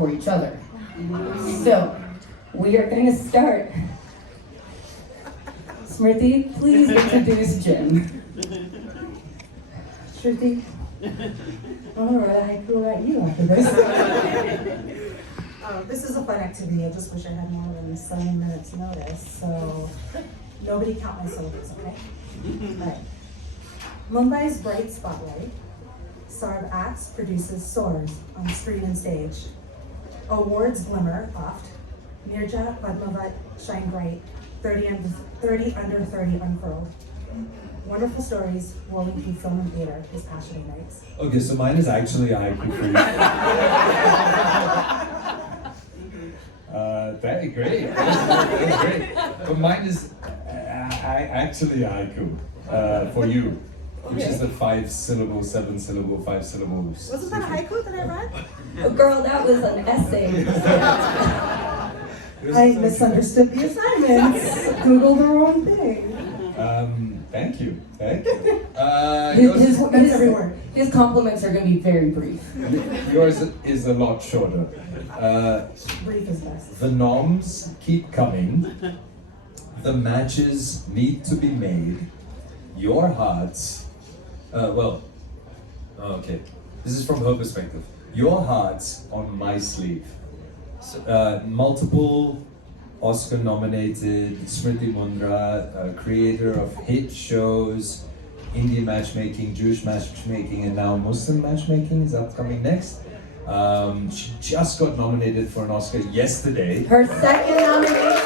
for each other. So, we are going to start. Smriti, please introduce Jim. Shruti? All right, who are you after this? This is a fun activity. I just wish I had more than 7 minutes notice. So nobody count my syllables, okay? All right. Mumbai's bright spotlight. Sarbh acts, produces, soars on screen and stage. Awards glimmer oft. Nirja Padmavat shine bright. 30 under 30 unfurled. Wonderful stories rolling through film and theater, his passionate nights. Okay, so mine is actually a haiku for you. That is great. That's great. But mine is actually a haiku for you, which is the 5-syllable, 7-syllable, 5 syllables. Wasn't that a haiku that I read? Oh, girl, that was an essay. I misunderstood the assignments. Googled the wrong thing. Thank you. His compliments are going to be very brief. Yours is a lot shorter. Brief is best. The noms keep coming. The matches need to be made. Your hearts, okay. This is from her perspective. Your heart's on my sleeve. Multiple Oscar-nominated Smriti Mundhra, creator of hit shows, Indian matchmaking, Jewish matchmaking, and now Muslim matchmaking is upcoming next. She just got nominated for an Oscar yesterday. Her second nomination.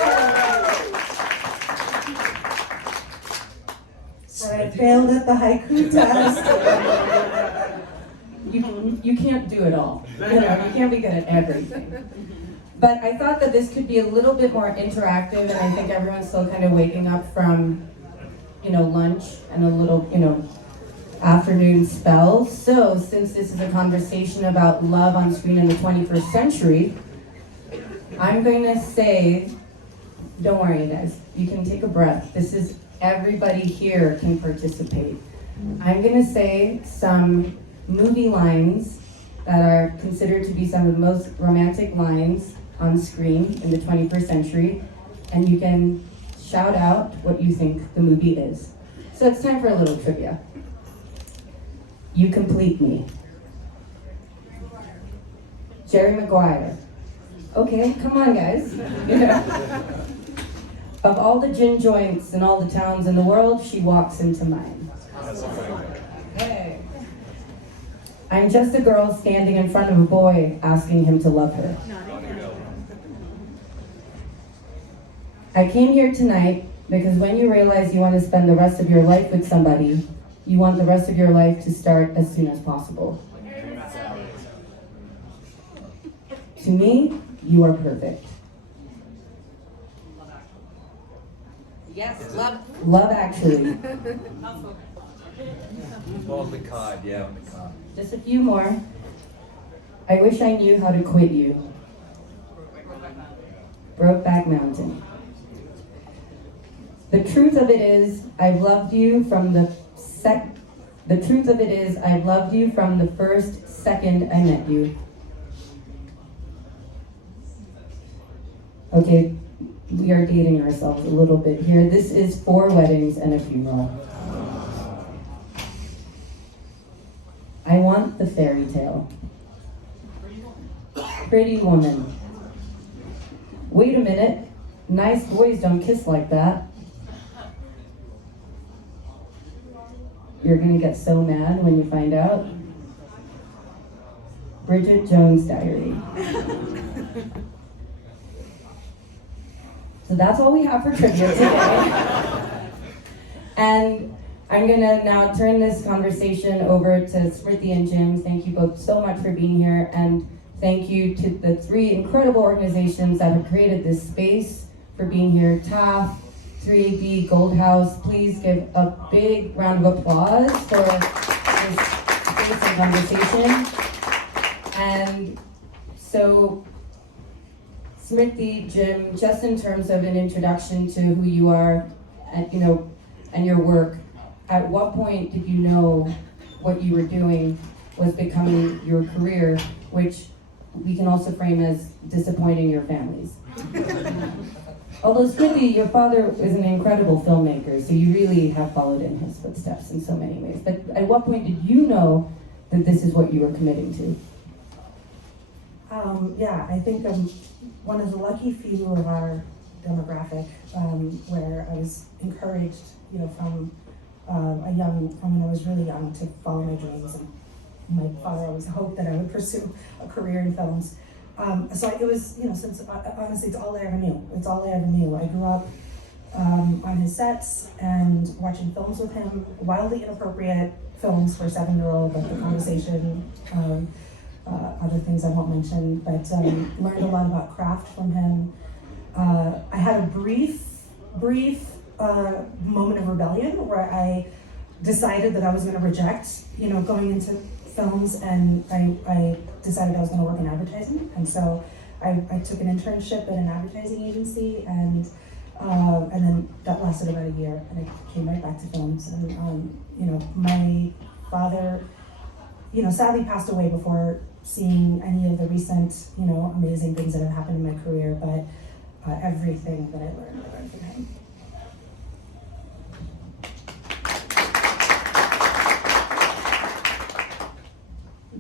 I failed at the haiku test. You can't do it all. You can't be good at everything. But I thought that this could be a little bit more interactive, and I think everyone's still kind of waking up from, lunch and a little, afternoon spell. So since this is a conversation about love on screen in the 21st century, I'm going to say, don't worry guys, you can take a breath. Everybody here can participate. I'm going to say some movie lines that are considered to be some of the most romantic lines on screen in the 21st century, and you can shout out what you think the movie is. So it's time for a little trivia. You complete me. Jerry Maguire. Okay, come on guys. Of all the gin joints in all the towns in the world, she walks into mine. Hey. I'm just a girl standing in front of a boy asking him to love her. I came here tonight because when you realize you want to spend the rest of your life with somebody, you want the rest of your life to start as soon as possible. To me, you are perfect. Yes, love. Love Actually. On the card, yeah, on the card. Just a few more. I wish I knew how to quit you. Brokeback Mountain. The truth of it is, I've loved you from the first second I met you. Okay, we are dating ourselves a little bit here. This is 4 weddings and a funeral. I want the fairy tale. Pretty woman. Wait a minute. Nice boys don't kiss like that. You're gonna get so mad when you find out. Bridget Jones' Diary. So that's all we have for trivia today. And I'm gonna now turn this conversation over to Smriti and Jim. Thank you both so much for being here, and thank you to the 3 incredible organizations that have created this space for being here. TAAF, 3AAPI, Gold House. Please give a big round of applause for this space and conversation. And so, Smriti, Jim, just in terms of an introduction to who you are, and your work, at what point did you know what you were doing was becoming your career, which we can also frame as disappointing your families. Although Smriti, your father is an incredible filmmaker, so you really have followed in his footsteps in so many ways. But at what point did you know that this is what you were committing to? Yeah, I think I'm one of the lucky few of our demographic where I was encouraged, from when I was really young, to follow my dreams. And my father always hoped that I would pursue a career in films. So it was, since honestly, it's all I ever knew. It's all I ever knew. I grew up on his sets and watching films with him, wildly inappropriate films for a 7-year-old, like The Conversation, other things I won't mention, but learned a lot about craft from him. I had a brief moment of rebellion where I decided that I was going to reject, going into films, and I decided I was going to work in advertising, and so I took an internship at an advertising agency, and then that lasted about a year, and I came right back to films. And my father, sadly passed away before seeing any of the recent, amazing things that have happened in my career, but everything that I learned from him.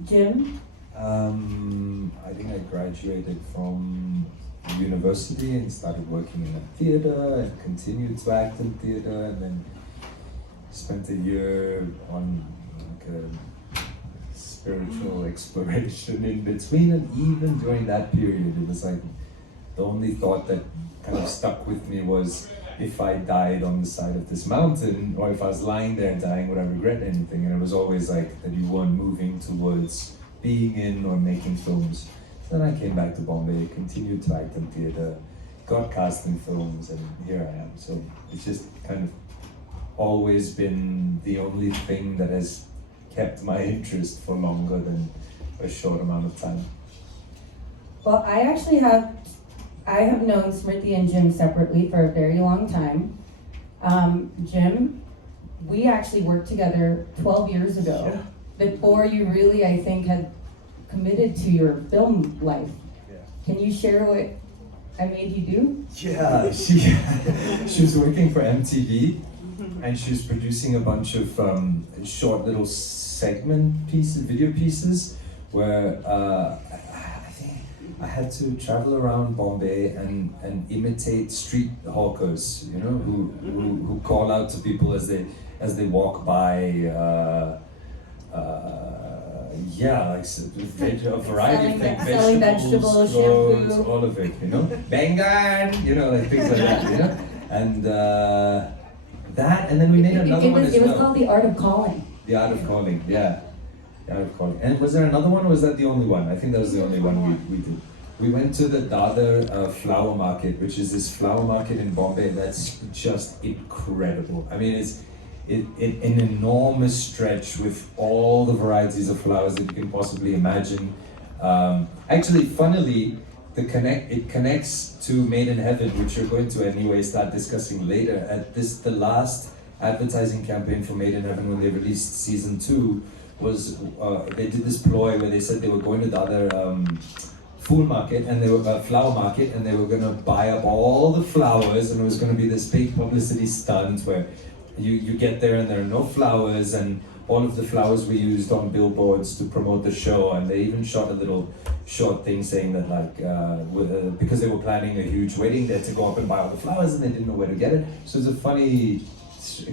Jim? I think I graduated from university and started working in a theater and continued to act in theater, and then spent a year on like a spiritual exploration in between. And even during that period, it was like the only thought that kind of stuck with me was, if I died on the side of this mountain, or if I was lying there dying, would I regret anything? And it was always like that you weren't moving towards being in or making films. So then I came back to Bombay, continued to act in theater, got cast in films, and here I am. So it's just kind of always been the only thing that has kept my interest for longer than a short amount of time. Well, I have known Smriti and Jim separately for a very long time. Jim, we actually worked together 12 years ago, before you really, I think, had committed to your film life. Yeah. Can you share what I made you do? Yeah, she was working for MTV, and she was producing a bunch of short little segment pieces, video pieces, where I think I had to travel around Bombay and imitate street hawkers, who call out to people as they walk by. A variety of things, selling vegetables, clothes, shampoo, all of it, Bengan, like things like that, and that, and then we made another one as well. It was called The Art of Calling. The Art of Calling, yeah. The Art of Calling. And was there another one, or was that the only one? I think that was the only one we did. We went to the Dadar flower market, which is this flower market in Bombay that's just incredible. I mean, it's an enormous stretch with all the varieties of flowers that you can possibly imagine. Actually, funnily, it connects to Made in Heaven, which you're going to anyway start discussing later. The last advertising campaign for Made in Heaven, when they released season 2, was they did this ploy where they said they were going to the other food market, and they were flower market, and they were going to buy up all the flowers, and it was going to be this big publicity stunt where you get there and there are no flowers, and all of the flowers were used on billboards to promote the show, and they even shot a little short thing saying that because they were planning a huge wedding, they had to go up and buy all the flowers and they didn't know where to get it. So it's a funny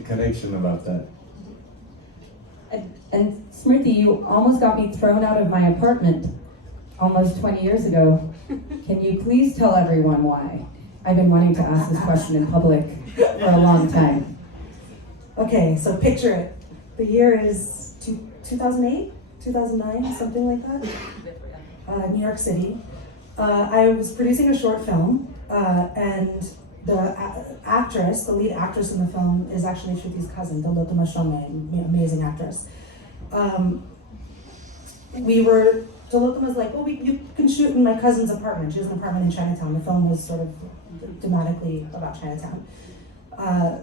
connection about that. And Smriti, you almost got me thrown out of my apartment almost 20 years ago. Can you please tell everyone why? I've been wanting to ask this question in public for a long time. Okay, so picture it. The year is 2008, 2009, something like that. New York City. I was producing a short film, and the actress, the lead actress in the film, is actually Shruti's cousin, Dilotama Shome, amazing actress. Dilotama's like, well, you can shoot in my cousin's apartment. She has an apartment in Chinatown. The film was sort of thematically about Chinatown.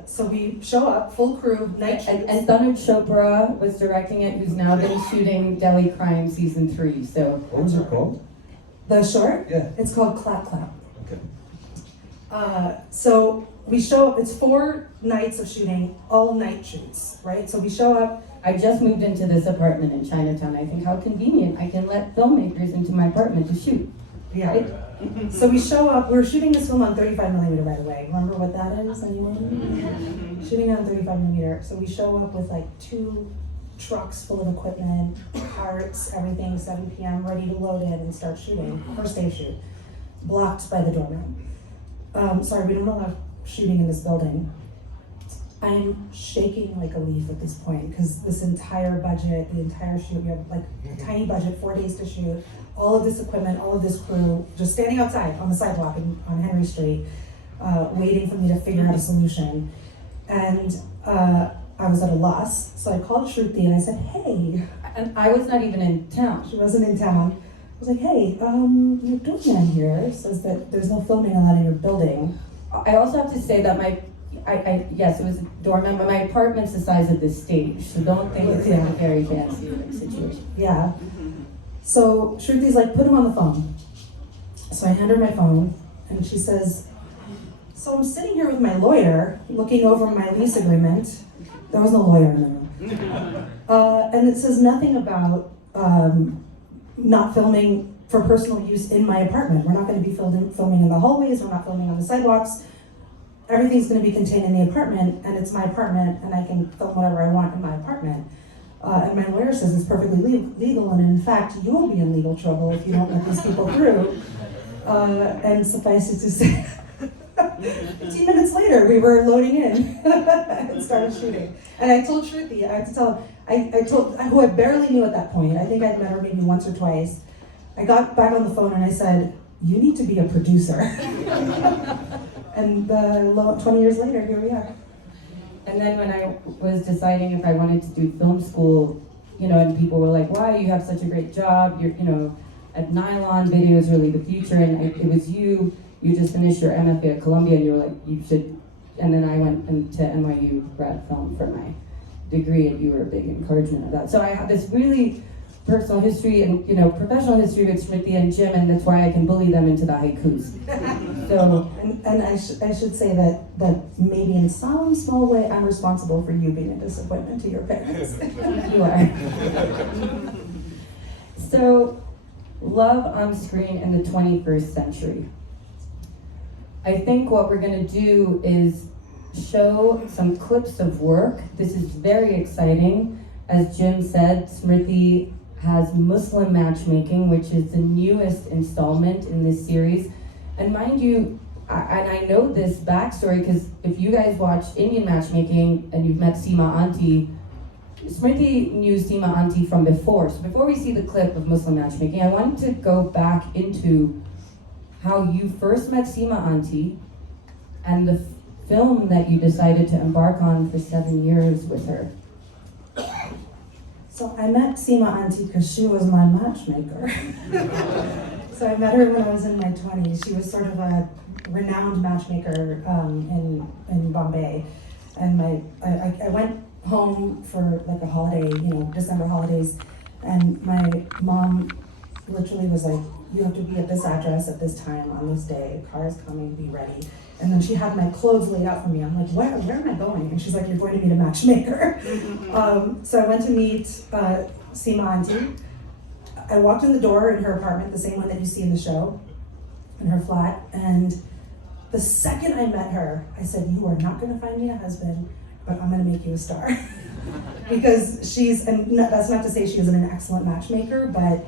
So we show up, full crew, night shoots. And Tanuj Chopra was directing it, who's now been shooting Delhi Crime season 3. So What was it called? The short? Yeah. It's called Clap Clap. Okay. So we show up, it's 4 nights of shooting, all night shoots, right? So we show up. I just moved into this apartment in Chinatown. I think how convenient. I can let filmmakers into my apartment to shoot. Yeah. Right? So we show up, we're shooting this film on 35mm right away. Remember what that is, anyone? Shooting on 35mm. So we show up with like 2 trucks full of equipment, parts, everything, 7 p.m., ready to load in and start shooting. First day of shoot. Blocked by the doorman. Sorry, we don't allow shooting in this building. I'm shaking like a leaf at this point because this entire budget, the entire shoot, we have like a tiny budget, 4 days to shoot, all of this equipment, all of this crew, just standing outside on the sidewalk on Henry Street, waiting for me to figure out a solution. And I was at a loss, so I called Shruti and I said, hey. And I was not even in town. She wasn't in town. I was like, hey, your doorman here says that there's no filming allowed in your building. I also have to say that yes, it was a doorman, but my apartment's the size of this stage, so don't think it's like a very fancy situation. Yeah. So Shruti's like, put him on the phone. So I hand her my phone, and she says, so I'm sitting here with my lawyer, looking over my lease agreement. There was no lawyer in the room. And it says nothing about not filming for personal use in my apartment. We're not going to be filming in the hallways, we're not filming on the sidewalks. Everything's going to be contained in the apartment, and it's my apartment, and I can film whatever I want in my apartment. And my lawyer says it's perfectly legal, and in fact, you'll be in legal trouble if you don't let these people through. And suffice it to say, 15 minutes later, we were loading in and started shooting. And I told Shruti, I have to tell, I told, who I barely knew at that point, I think I'd met her maybe once or twice. I got back on the phone and I said, you need to be a producer. And 20 years later, here we are. And then when I was deciding if I wanted to do film school, and people were like, "Why, you have such a great job, at Nylon, video is really the future," and it was you just finished your MFA at Columbia, and you were like, you should, and then I went into NYU grad film for my degree, and you were a big encouragement of that. So I have this really personal history and professional history with Smriti and Jim, and that's why I can bully them into the haikus. So, and I should say that maybe in some small way I'm responsible for you being a disappointment to your parents. you are. So, love on screen in the 21st century. I think what we're going to do is show some clips of work. This is very exciting. As Jim said, Smriti has Muslim matchmaking, which is the newest installment in this series. And mind you, I know this backstory because if you guys watch Indian matchmaking and you've met Seema Auntie, Smriti knew Seema Auntie from before. So before we see the clip of Muslim matchmaking, I wanted to go back into how you first met Seema Auntie and the film that you decided to embark on for 7 years with her. So I met Seema Auntie because she was my matchmaker. So I met her when I was in my 20s. She was sort of a renowned matchmaker in Bombay. And I went home for like a holiday, December holidays, and my mom literally was like, you have to be at this address at this time on this day, car is coming, be ready. And then she had my clothes laid out for me. I'm like, where am I going? And she's like, you're going to meet a matchmaker. So I went to meet Seema Auntie. I walked in the door in her apartment, the same one that you see in the show, in her flat. And the second I met her, I said, you are not going to find me a husband, but I'm going to make you a star. Because that's not to say she isn't an excellent matchmaker, but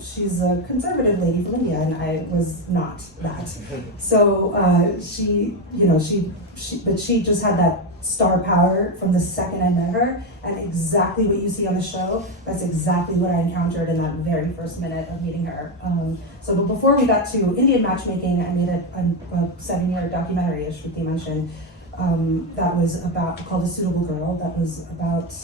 she's a conservative lady from India, and I was not that. So she just had that star power from the second I met her, and exactly what you see on the show, that's exactly what I encountered in that very first minute of meeting her. But before we got to Indian matchmaking, I made a 7-year documentary, as Shruti mentioned, that was called A Suitable Girl, that was about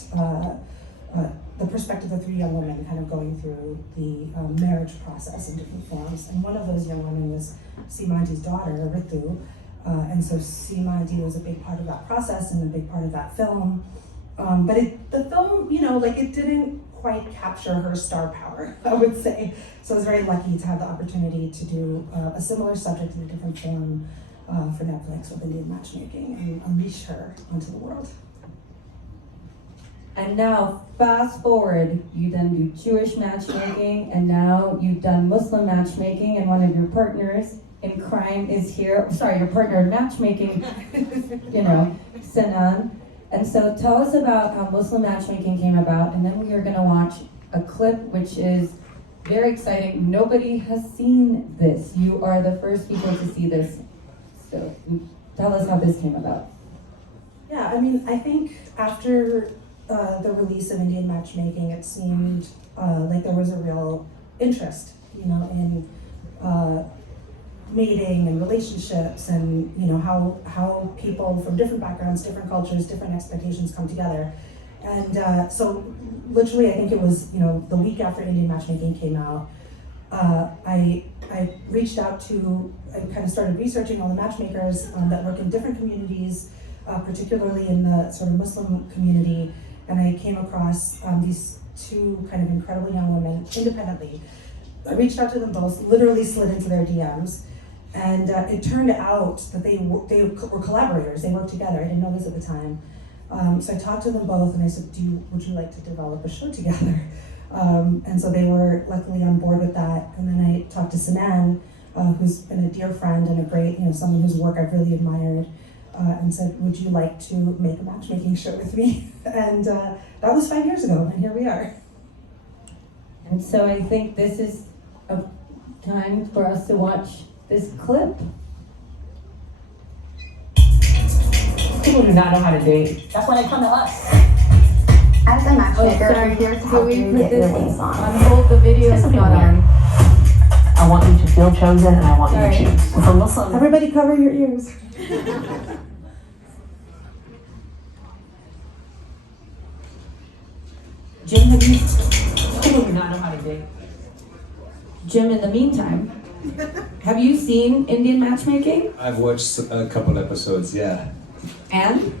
the perspective of 3 young women kind of going through the marriage process in different forms. And one of those young women was Seema Auntie's daughter, Ritu. And so Seema Auntie was a big part of that process and a big part of that film. But the film, it didn't quite capture her star power, I would say. So I was very lucky to have the opportunity to do a similar subject in a different form for Netflix with Indian matchmaking and unleash her onto the world. And now, fast forward, you then do Jewish matchmaking, and now you've done Muslim matchmaking, and one of your partners in crime is here. Sorry, your partner in matchmaking, Sinan. And so tell us about how Muslim matchmaking came about, and then we are going to watch a clip which is very exciting. Nobody has seen this. You are the first people to see this. So tell us how this came about. Yeah, I mean, I think after the release of Indian matchmaking, it seemed like there was a real interest, in mating and relationships, and how people from different backgrounds, different cultures, different expectations come together. And so literally, I think it was the week after Indian matchmaking came out, I reached out to, I kind of started researching all the matchmakers that work in different communities, particularly in the sort of Muslim community, and I came across these two kind of incredible young women independently. I reached out to them both, literally slid into their DMs, and it turned out that they were collaborators. They worked together. I didn't know this at the time. So I talked to them both, and I said, would you like to develop a show together? And so they were luckily on board with that. And then I talked to Sinan, who's been a dear friend and a great, someone whose work I've really admired, and said, would you like to make a matchmaking show with me? And that was 5 years ago, and here we are. And so I think this is a time for us to watch this clip. People do not know how to date. That's why they come to us. As a matchmaker, we're here to help we you put get your this wings on. on hold? The video is not on. I want you to feel chosen, and I want you to Sorry. choose. For Muslims, Everybody cover your ears. Jim, have you, people do not know how to date. Jim, in the meantime, have you seen Indian matchmaking? I've watched a couple episodes, yeah. And?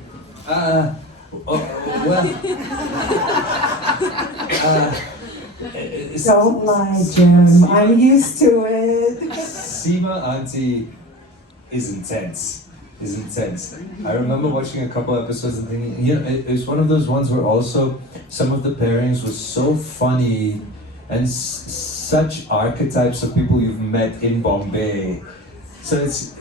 Don't lie, Jim. I'm used to it. Seema Auntie is intense. I remember watching a couple episodes and thinking, it was one of those ones where also some of the pairings was so funny and such archetypes of people you've met in Bombay. So it's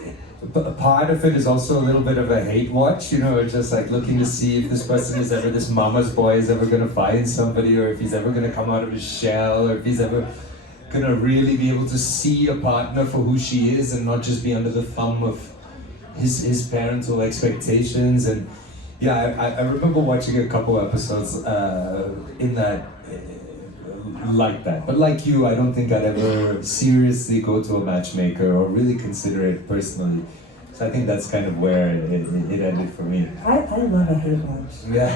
part of it is also a little bit of a hate watch, just like looking to see if this person is ever, this mama's boy is ever gonna find somebody, or if he's ever gonna come out of his shell, or if he's ever gonna really be able to see a partner for who she is and not just be under the thumb of his parental expectations. And yeah, I remember watching a couple episodes in that, like that. But like you, I don't think I'd ever seriously go to a matchmaker or really consider it personally. So I think that's kind of where it ended for me. I love a hate watch. Yeah.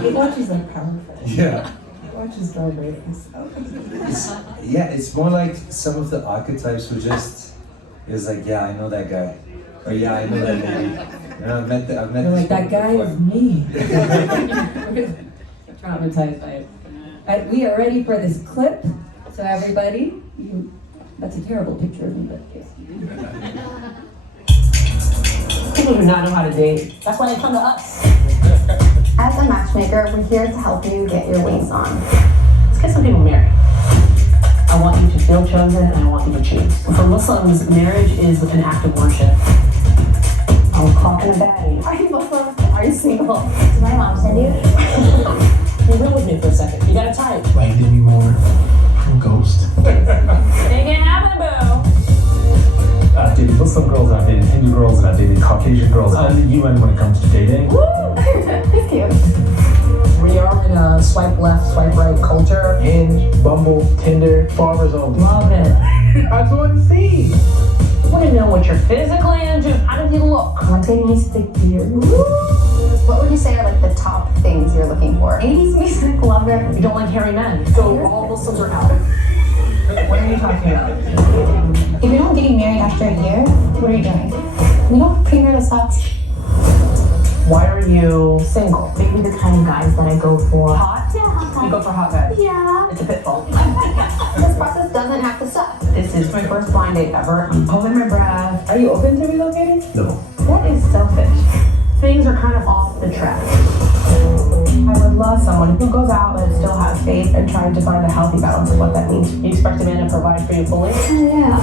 Hate watches are powerful. Yeah. Hate watches drive ratings. It's more like some of the archetypes were just, it was like, yeah, I know that guy. Or yeah, I know that lady. I've met You're this like, that guy before. is me. Traumatized by it. We are ready for this clip. So everybody, that's a terrible picture of me, but yes. People do not know how to date. That's why they come to us. As a matchmaker, we're here to help you get your wings on. Let's get some people married. I want you to feel chosen, and I want you to choose. For Muslims, marriage is an act of worship. I'll clock in a bag. Are you Muslim? Are you single? Did my mom send you? You live with me for a second. You got a type. Like Demi Moore, I'm a ghost. Ain't gonna happen, boo. I've dated Muslim girls, I've dated Hindu girls, and I've dated Caucasian girls. I'm the UN when it comes to dating. He's cute. We are in a swipe left, swipe right culture. Hinge, Bumble, Tinder, Farmers Only. Love it. I just want to see. I want to know what you're physically into. How does he look? One thing needs to be What would you say are like the top things you're looking for? 80s music, love it. You don't like hairy men. So all Muslims are out. What are you talking about? If you're not getting married after a year, what are you doing? We don't premarital sex. Why are you single? Maybe the kind of guys that I go for. Hot? Yeah. You go for a hot guy. Yeah. It's a pitfall. This process doesn't have to suck. This is my first blind date ever. I'm holding my breath. Are you open to relocating? No. That is selfish. Things are kind of off the track. I would love someone who goes out but still has faith and trying to find a healthy balance of what that means. You expect a man to provide for you fully? Yeah.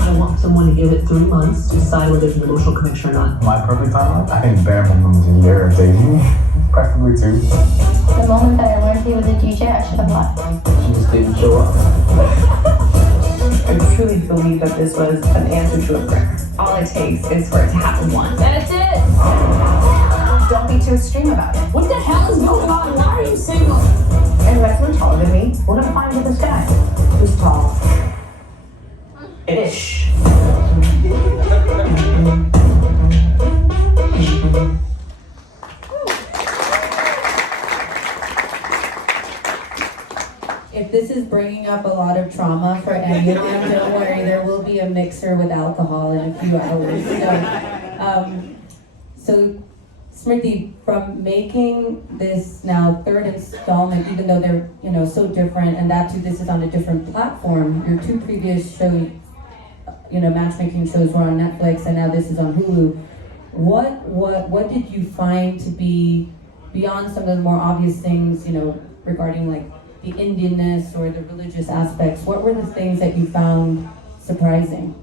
I want someone to give it 3 months to decide whether there's an emotional connection or not. My perfect timeline? I think bare minimum is a year of dating, preferably 2. The moment that I learned he was a DJ, I should have left. She just didn't show up. I truly believe that this was an answer to a prayer. All it takes is for it to happen once. That's it! Don't be too extreme about it. What the hell is going on? Why are you single? And that's someone taller than me. We're gonna find this guy who's tall. Ish. If this is bringing up a lot of trauma for anyone, don't worry, there will be a mixer with alcohol in a few hours. So Smriti, from making this now 3rd installment, even though they're so different, and that too, this is on a different platform. Your 2 previous shows, matchmaking shows were on Netflix, and now this is on Hulu. What did you find to be beyond some of the more obvious things, regarding like the Indianness or the religious aspects? What were the things that you found surprising?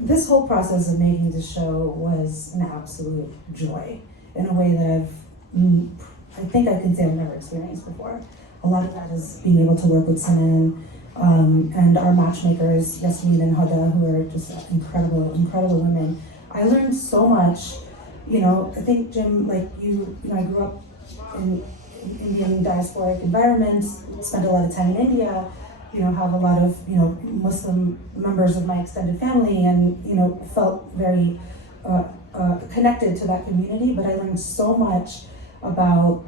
This whole process of making the show was an absolute joy in a way that I think I can say I've never experienced before. A lot of that is being able to work with Sinan and our matchmakers, Yasmin and Hoda, who are just incredible, incredible women. I learned so much. I think, Jim, like you, I grew up in Indian diasporic environments, spent a lot of time in India, have a lot of, Muslim members of my extended family and, felt very connected to that community. But I learned so much about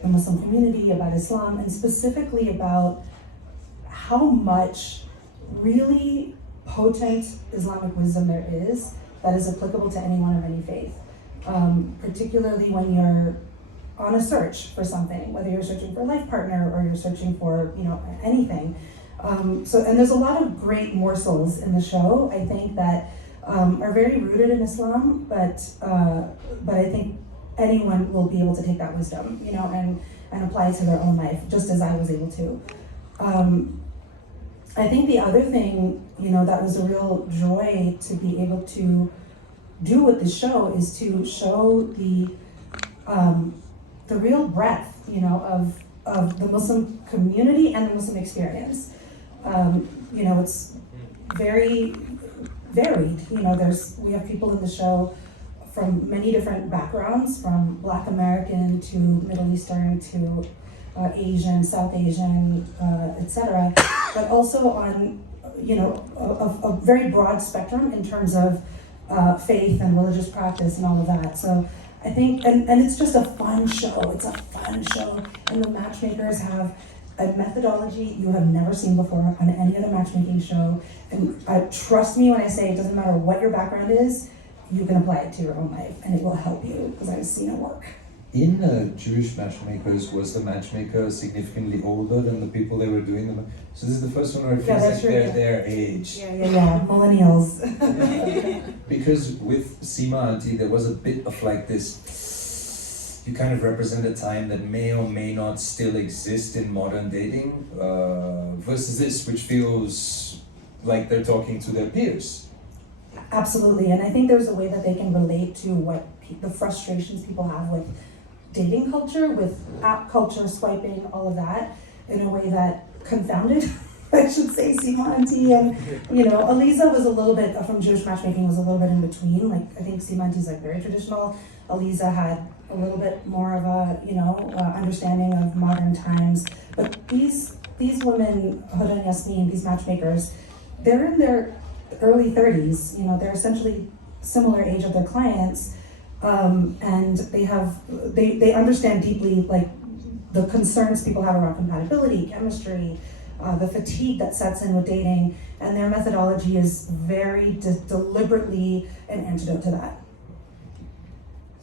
the Muslim community, about Islam, and specifically about how much really potent Islamic wisdom there is that is applicable to anyone of any faith. Particularly when you're on a search for something, whether you're searching for a life partner or you're searching for, anything. And there's a lot of great morsels in the show, I think, that are very rooted in Islam, but I think anyone will be able to take that wisdom, and apply it to their own life, just as I was able to. I think the other thing, that was a real joy to be able to do with the show is to show the real breadth, of the Muslim community and the Muslim experience. It's very varied. We have people in the show from many different backgrounds, from Black American to Middle Eastern to Asian, South Asian, etc. But also on, a very broad spectrum in terms of faith and religious practice and all of that. So I think, and it's just a fun show. It's a fun show, and the matchmakers have a methodology you have never seen before on any other matchmaking show. And trust me when I say it doesn't matter what your background is, you can apply it to your own life, and it will help you, because I've seen it work. In Jewish matchmakers, was the matchmaker significantly older than the people they were doing them? So this is the first one where it feels like they're their age. Yeah, millennials. Because with Seema Auntie, there was a bit of like this, you kind of represent a time that may or may not still exist in modern dating, versus this, which feels like they're talking to their peers. Absolutely, and I think there's a way that they can relate to what the frustrations people have with dating culture, with app culture, swiping, all of that, in a way that confounded, I should say, Seema Auntie and, Aliza was a little bit, from Jewish matchmaking, was a little bit in between. Like, I think Seema Auntie's like very traditional. Aliza had a little bit more of a, understanding of modern times. But these women, Hoda and Yasmin, these matchmakers, they're in their early 30s, they're essentially similar age of their clients, and they understand deeply like the concerns people have around compatibility, chemistry, the fatigue that sets in with dating, and their methodology is very deliberately an antidote to that.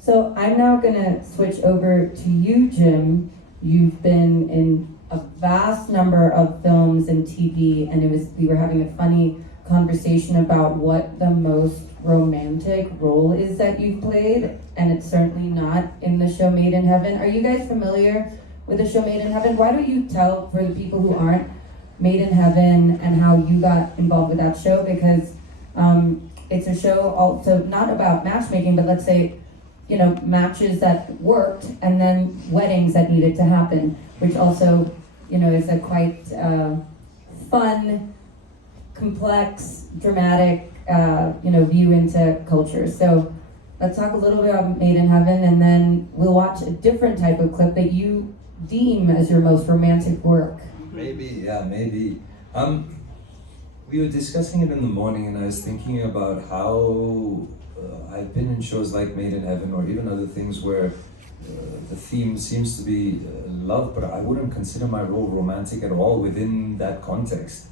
So I'm now gonna switch over to you, Jim. You've been in a vast number of films and TV, and we were having a funny conversation about what the most romantic role is that you've played, and it's certainly not in the show Made in Heaven. Are you guys familiar with the show Made in Heaven? Why don't you tell, for the people who aren't, Made in Heaven and how you got involved with that show? Because it's a show also not about matchmaking, but let's say, you know, matches that worked and then weddings that needed to happen, which also, you know, is a quite fun, complex, dramatic, you know, view into culture. So let's talk a little bit about Made in Heaven, and then we'll watch a different type of clip that you deem as your most romantic work. Maybe, yeah, maybe. We were discussing it in the morning, and I was thinking about how I've been in shows like Made in Heaven, or even other things where the theme seems to be love, but I wouldn't consider my role romantic at all within that context.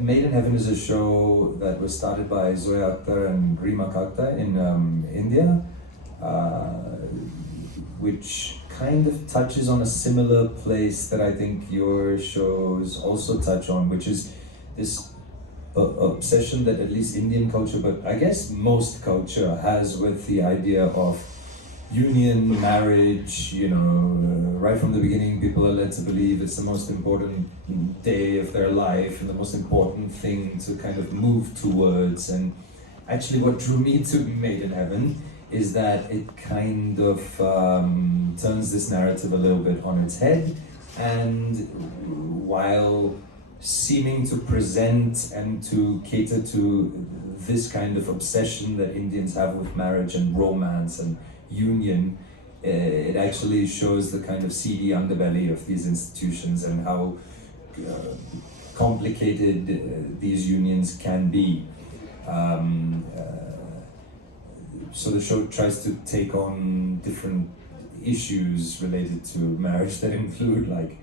Made in Heaven is a show that was started by Zoya Akhtar and Rima Kakta in India, which kind of touches on a similar place that I think your shows also touch on, which is this obsession that at least Indian culture, but I guess most culture has with the idea of union, marriage. You know, right from the beginning, people are led to believe it's the most important day of their life and the most important thing to kind of move towards. And actually what drew me to Made in Heaven is that it kind of turns this narrative a little bit on its head, and while seeming to present and to cater to this kind of obsession that Indians have with marriage and romance and union, it actually shows the kind of seedy underbelly of these institutions and how complicated these unions can be. So the show tries to take on different issues related to marriage that include like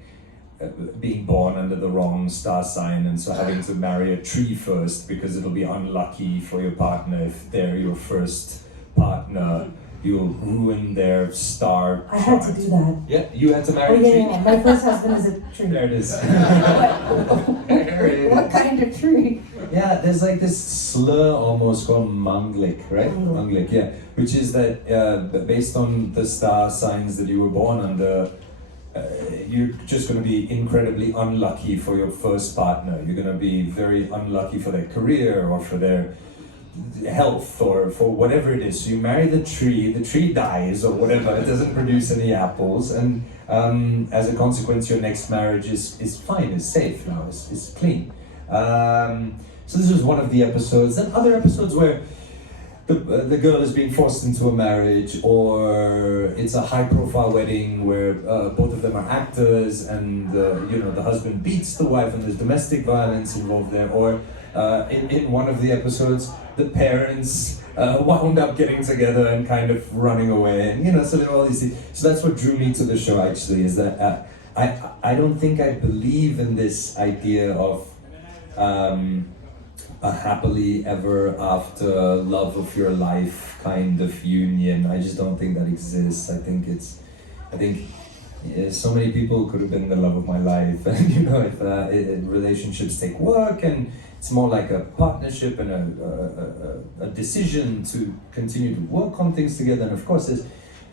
being born under the wrong star sign, and so having to marry a tree first because it'll be unlucky for your partner if they're your first partner. You'll ruin their star I had to do that. Yeah, you had to Oh marry a tree? yeah, my first husband is a tree. There it is. What kind of tree? Yeah, there's like this slur almost called Manglik, right? Manglik, yeah. Which is that based on the star signs that you were born under, you're just going to be incredibly unlucky for your first partner. You're going to be very unlucky for their career or for their health or for whatever it is. So you marry the tree dies or whatever, it doesn't produce any apples, and as a consequence your next marriage is fine, is safe now, is clean. So this was one of the episodes. And other episodes where the girl is being forced into a marriage, or it's a high-profile wedding where both of them are actors, and you know, the husband beats the wife and there's domestic violence involved there. Or in one of the episodes, the parents wound up getting together and kind of running away, and you know, so there are all these things. So that's what drew me to the show, actually, is that I don't think I believe in this idea of a happily ever after love of your life kind of union. I just don't think that exists. I think so many people could have been the love of my life, and you know, if relationships take work, and it's more like a partnership and a decision to continue to work on things together. And of course, there's,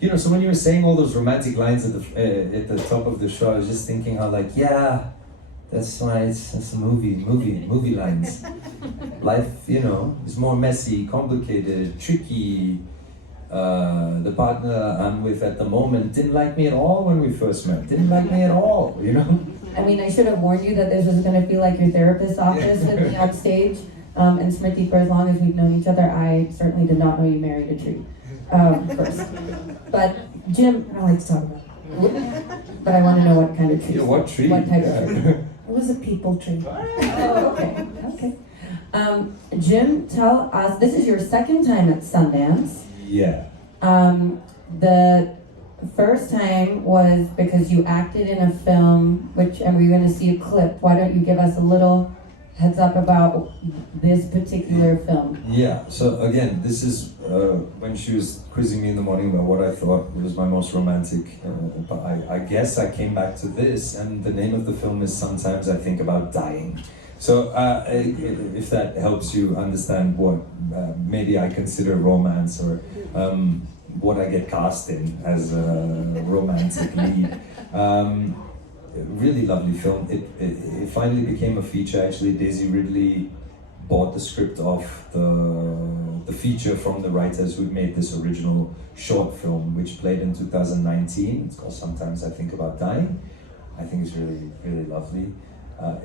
you know, so when you were saying all those romantic lines at the top of the show, I was just thinking how, like, yeah, that's why it's movie lines. Life, you know, is more messy, complicated, tricky. The partner I'm with at the moment didn't like me at all when we first met. Didn't like me at all, you know? I mean, I should have warned you that this was going to feel like your therapist's office with me on stage. And Smriti, for as long as we've known each other, I certainly did not know you married a tree first. But Jim, I don't like to talk about it. but I want to know what kind of tree. Yeah, what tree? What type of tree? It was a people tree. Oh, okay. Jim, tell us, this is your second time at Sundance. Yeah. The first time was because you acted in a film, and we're going to see a clip. Why don't you give us a little heads up about this particular film? Yeah, so again, this is when she was quizzing me in the morning about what I thought was my most romantic, but I guess I came back to this, and the name of the film is Sometimes I Think About Dying. So if that helps you understand what maybe I consider romance, or what I get cast in as a romantic lead. Really lovely film. It finally became a feature. Actually, Daisy Ridley bought the script of the feature from the writers who made this original short film, which played in 2019. It's called Sometimes I Think About Dying. I think it's really, really lovely.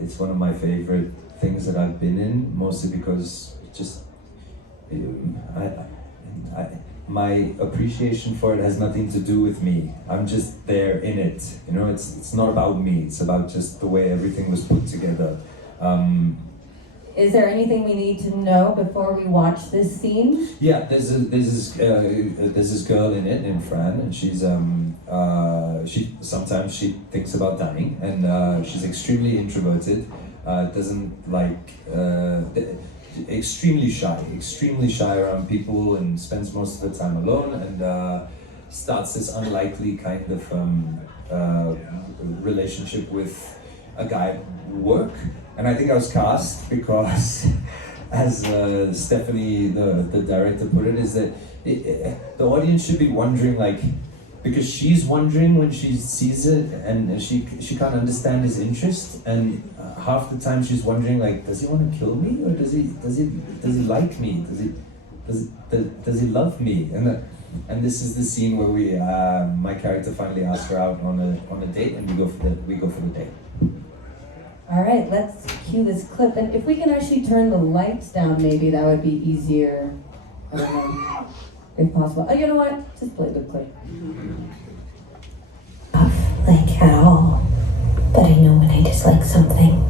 It's one of my favorite things that I've been in, mostly because it just my appreciation for it has nothing to do with me. I'm just there in it. You know, it's not about me. It's about just the way everything was put together. Is there anything we need to know before we watch this scene? Yeah, there's this girl in it, in Fran, and she's sometimes she thinks about dying, and she's extremely introverted. Doesn't like. Extremely shy around people, and spends most of the time alone, and starts this unlikely kind of relationship with a guy at work. And I think I was cast because, as Stephanie, the director, put it, is that the audience should be wondering, like, because she's wondering when she sees it, and she can't understand his interest, and half the time she's wondering, like, does he want to kill me, or does he like me, does he love me? And this is the scene where we my character finally asks her out on a date, and we go for the date. All right, let's cue this clip, and if we can actually turn the lights down, maybe that would be easier. I don't know, if possible. Oh, you know what? Just play the clip. Like at all. But I know when I dislike something.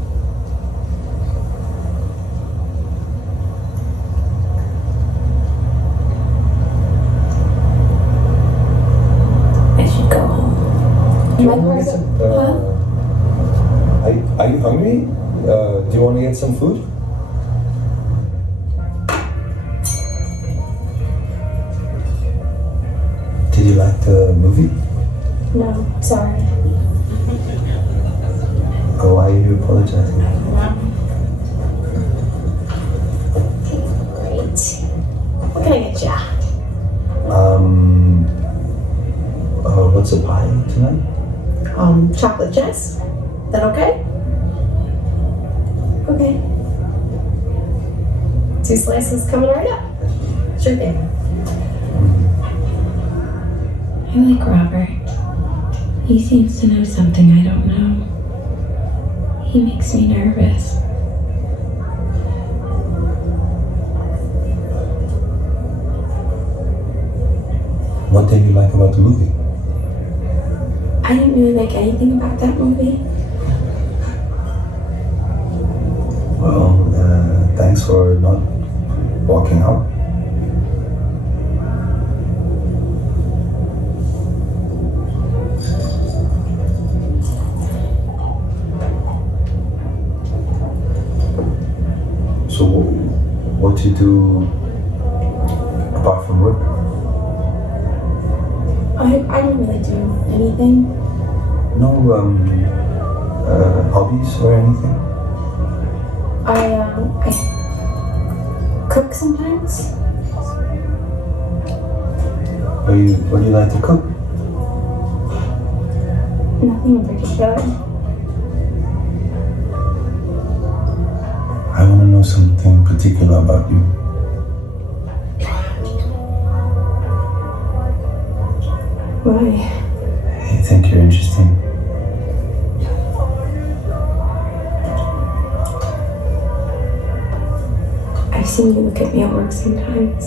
I should go home. Do you want to get some? Are you hungry? Do you want to get some food? Did you like the movie? No, sorry. Oh, why are you apologizing? Great. What can I get ya? What's a pie tonight? Chocolate chips. That okay? Okay. 2 slices coming right up. Sure thing. I like Robert. He seems to know something I don't know. He makes me nervous. What did you like about the movie? I didn't really like anything about that movie. Well, thanks for not walking out. So, what do you do apart from work? I don't really do anything. No, hobbies or anything? I cook sometimes. What do you like to cook? Nothing in particular. I want to know something particular about you. Why? I think you're interesting. I've seen you look at me at work sometimes.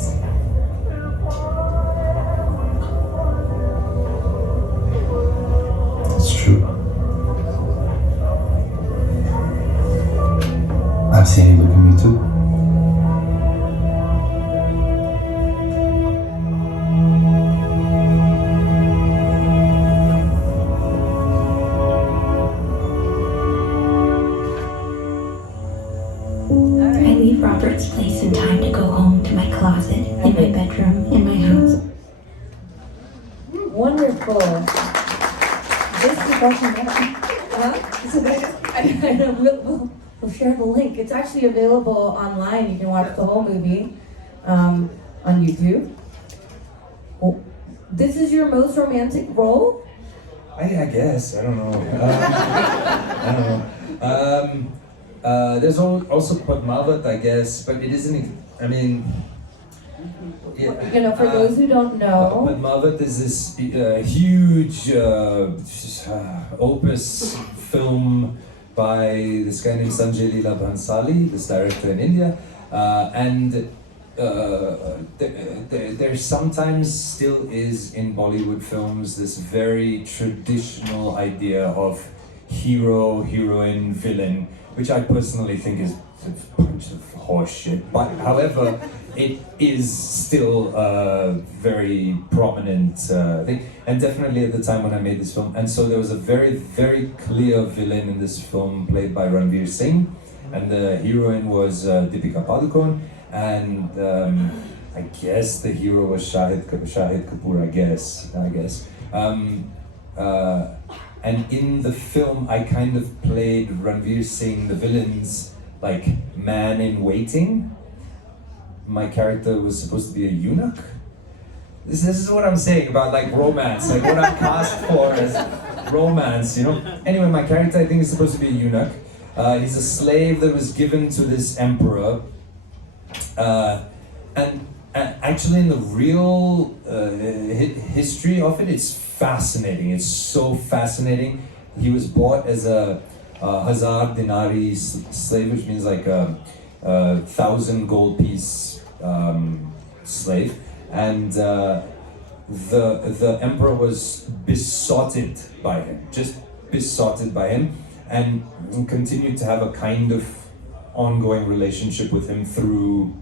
It's true. I've seen you look at me too. perfect place and time to go home to my closet, in my bedroom, in my house. Wonderful. This is we'll share the link. It's actually available online. You can watch the whole movie on YouTube. Well, this is your most romantic role? I guess, I don't know. I don't know. There's also Padmavat, I guess, but it isn't, I mean, yeah, You know, for those who don't know, Padmavat is this huge opus film by this guy named Sanjay Leela Bhansali, this director in India, and there sometimes still is in Bollywood films this very traditional idea of hero, heroine, villain, which I personally think is a bunch of horseshit. But however, it is still a very prominent thing, and definitely at the time when I made this film. And so there was a very, very clear villain in this film played by Ranveer Singh, and the heroine was Deepika Padukone. And I guess the hero was Shahid Kapoor, I guess. And in the film, I kind of played Ranveer Singh, the villain's like man in waiting. My character was supposed to be a eunuch. This is what I'm saying about like romance, like what I'm cast for is romance, you know. Anyway, my character I think is supposed to be a eunuch. He's a slave that was given to this emperor. And actually in the real history of it, it's fascinating. It's so fascinating. He was bought as a 1,000 dinari slave, which means like a 1,000 gold piece slave. And the emperor was besotted by him, just besotted by him, and continued to have a kind of ongoing relationship with him through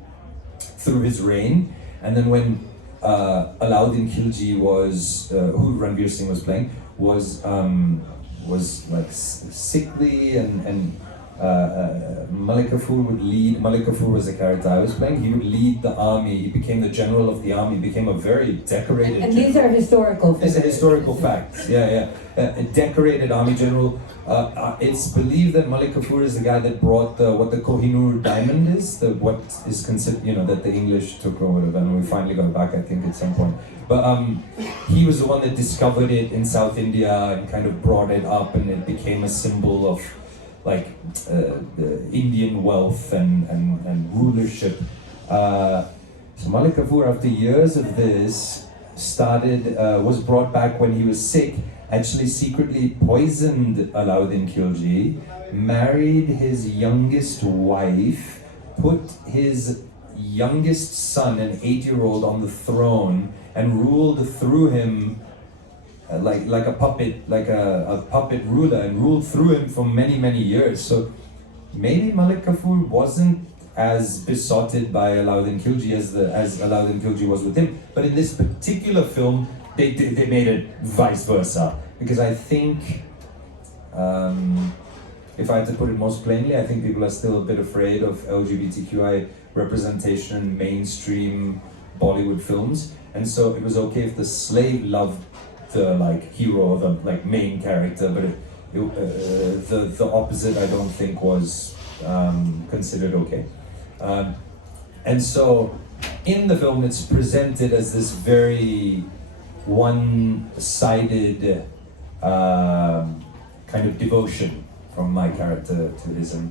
his reign. And then when Alauddin Khilji was, who Ranveer Singh was playing, was like sickly, and Malik Kafur would lead. Malik Kafur was the character I was playing. He would lead the army. He became the general of the army. Became a very decorated. and these are historical figures. It's a historical fact. Yeah. A decorated army general. It's believed that Malik Kafur is the guy that brought what the Kohinoor diamond is, what is considered, that the English took over, and we finally got it back, I think, at some point. But he was the one that discovered it in South India and kind of brought it up, and it became a symbol of like Indian wealth and rulership. So Malik Kafur, after years of this, was brought back when he was sick. Actually secretly poisoned Alauddin Khilji, married his youngest wife, put his youngest son, an 8-year-old, on the throne, and ruled through him like a puppet, like a puppet ruler, and ruled through him for many, many years. So maybe Malik Kafur wasn't as besotted by Alauddin Khilji as Alauddin Khilji was with him. But in this particular film, they made it vice versa, because I think, if I had to put it most plainly, I think people are still a bit afraid of LGBTQI representation in mainstream Bollywood films, and so it was okay if the slave loved the hero, the main character, but the opposite I don't think was considered okay. And so in the film, it's presented as this very one-sided kind of devotion from my character to his, and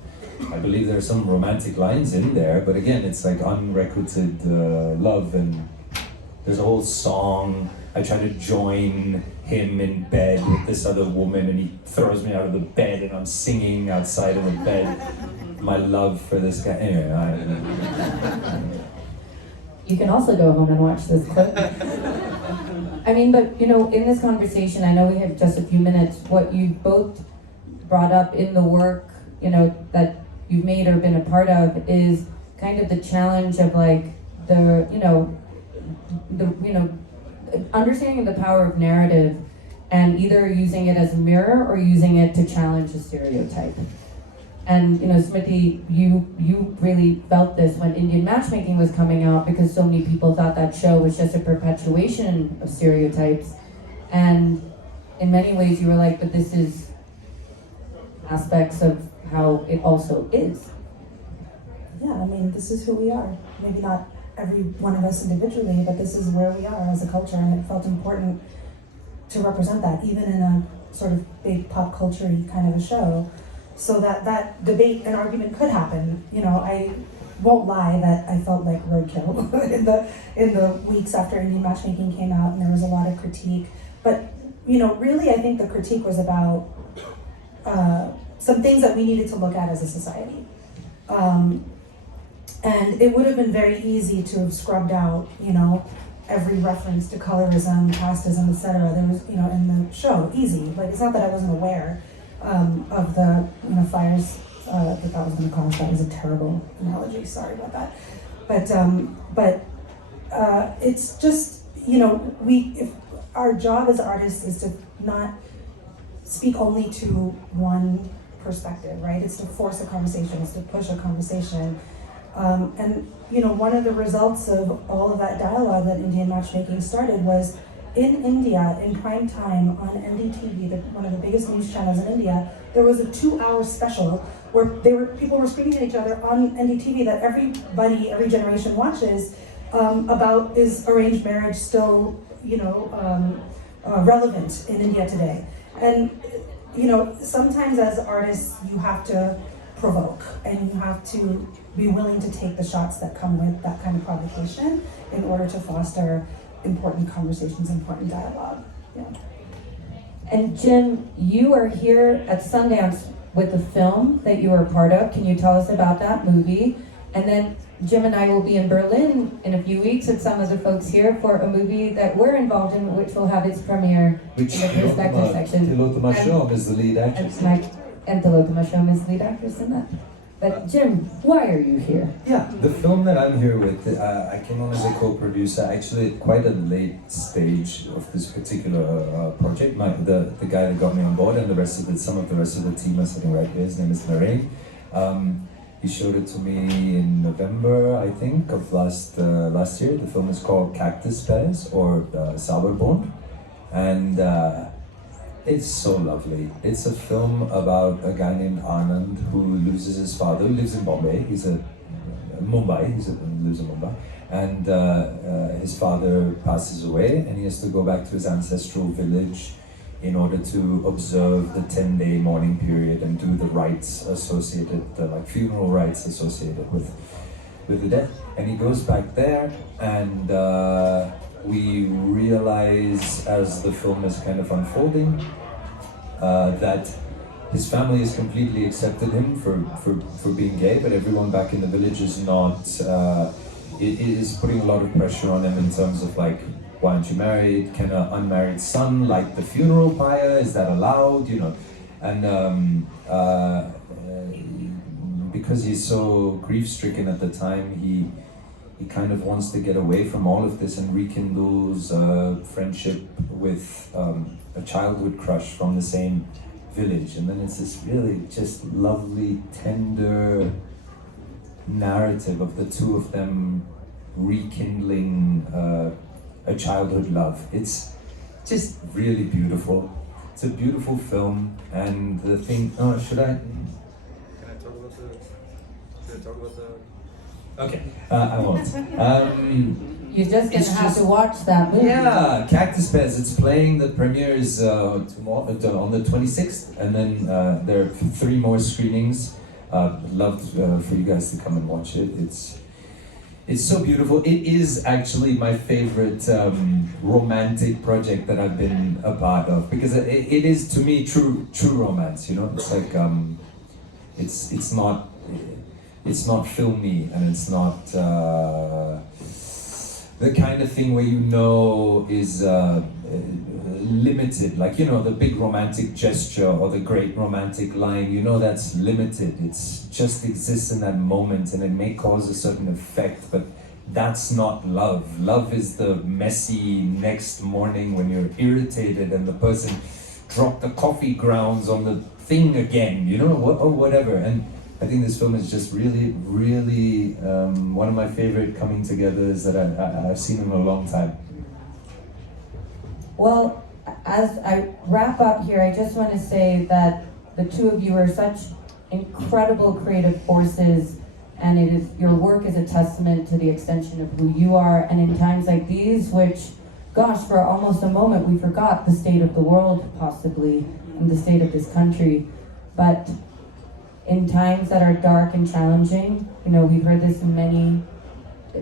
I believe there are some romantic lines in there, but again, it's like unrequited love, and there's a whole song. I try to join him in bed with this other woman, and he throws me out of the bed, and I'm singing outside of the bed my love for this guy. Anyway, You can also go home and watch this clip. I mean, but in this conversation, I know we have just a few minutes. What you both brought up in the work, that you've made or been a part of, is kind of the challenge of understanding the power of narrative, and either using it as a mirror or using it to challenge a stereotype. And Smriti, you really felt this when Indian Matchmaking was coming out, because so many people thought that show was just a perpetuation of stereotypes. And in many ways you were like, but this is aspects of how it also is. Yeah, I mean, this is who we are. Maybe not every one of us individually, but this is where we are as a culture, and it felt important to represent that, even in a sort of big pop culture-y kind of a show, so that debate and argument could happen. I won't lie that I felt like roadkill in the weeks after Indian Matchmaking came out, and there was a lot of critique. But really, I think the critique was about some things that we needed to look at as a society. And it would have been very easy to have scrubbed out, every reference to colorism, casteism, etc. There was, in the show, easy. Like, it's not that I wasn't aware of the, fires that was going to cause. That was a terrible analogy. Sorry about that. But it's just, if our job as artists is to not speak only to one perspective, right? It's to force a conversation. It's to push a conversation. And one of the results of all of that dialogue that Indian Matchmaking started was in India, in prime time on NDTV, one of the biggest news channels in India. There was a 2-hour special where people were screaming at each other on NDTV that every generation watches about, is arranged marriage still relevant in India today? And sometimes as artists you have to provoke, and you have to be willing to take the shots that come with that kind of provocation in order to foster important conversations, important dialogue. Yeah. And Jim, you are here at Sundance with a film that you are a part of. Can you tell us about that movie? And then Jim and I will be in Berlin in a few weeks with some of the folks here for a movie that we're involved in, which will have its premiere in the perspective section. Tilotoma Shom is the lead actress. And Tilotoma Shom is the lead actress in that. But Jim, why are you here? Yeah, the film that I'm here with, I came on as a co-producer, actually at quite a late stage of this particular project. The guy that got me on board, and some of the rest of the team are sitting right here. His name is Naren. He showed it to me in November, I think, of last year. The film is called Cactus Pears, or Sauerbond, and it's so lovely. It's a film about a guy named Anand who loses his father, who lives in Bombay. Lives in Mumbai, and his father passes away, and he has to go back to his ancestral village in order to observe the 10-day mourning period and do the rites associated, like funeral rites associated with the death. And he goes back there, and we realize as the film is kind of unfolding that his family has completely accepted him for being gay, but everyone back in the village is not. It is putting a lot of pressure on him in terms of like, why aren't you married? Can an unmarried son light the funeral pyre? Is that allowed? And because he's so grief-stricken at the time, he kind of wants to get away from all of this and rekindles a friendship with a childhood crush from the same village. And then it's this really just lovely, tender narrative of the two of them rekindling a childhood love. It's just really beautiful. It's a beautiful film, and the thing. Oh, should I? Can I talk about the? Okay, I won't. You're just gonna have to watch that movie. Yeah, Cactus Pears. It's playing. The premiere is tomorrow on the 26th, and then there are 3 more screenings. Love for you guys to come and watch it. It's so beautiful. It is actually my favorite romantic project that I've been a part of, because it is, to me, true romance. It's like it's not filmy, and it's not the kind of thing where is limited, like the big romantic gesture or the great romantic line, that's limited. It's just exists in that moment, and it may cause a certain effect, but that's not love. Love is the messy next morning when you're irritated and the person dropped the coffee grounds on the thing again, or whatever. And I think this film is just really, really one of my favorite coming togethers that I've seen in a long time. Well, as I wrap up here, I just want to say that the two of you are such incredible creative forces, and your work is a testament to the extension of who you are. And in times like these, which, gosh, for almost a moment we forgot the state of the world, possibly, and the state of this country. But in times that are dark and challenging, we've heard this many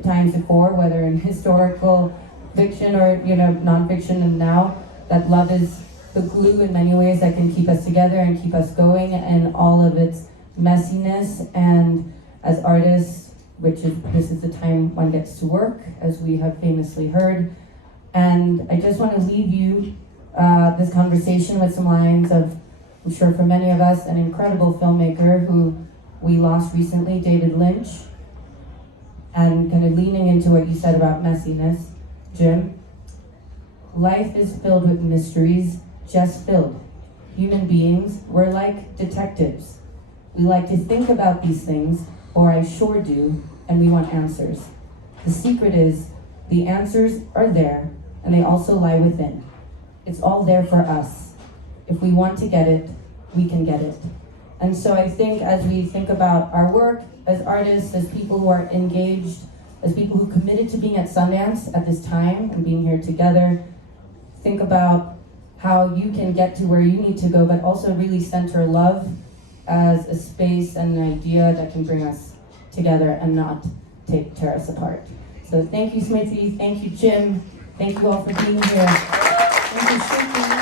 times before, whether in historical fiction or nonfiction, and now that love is the glue in many ways that can keep us together and keep us going, and all of its messiness. And as artists, this is the time one gets to work, as we have famously heard. And I just want to leave you this conversation with some lines of, I'm sure for many of us, an incredible filmmaker who we lost recently, David Lynch. And kind of leaning into what you said about messiness, Jim. Life is filled with mysteries, just filled. Human beings, we're like detectives. We like to think about these things, or I sure do, and we want answers. The secret is, the answers are there, and they also lie within. It's all there for us. If we want to get it, we can get it. And so I think as we think about our work as artists, as people who are engaged, as people who committed to being at Sundance at this time and being here together, think about how you can get to where you need to go, but also really center love as a space and an idea that can bring us together and not tear us apart. So thank you, Smriti. Thank you, Jim. Thank you all for being here. Thank you, Shruti.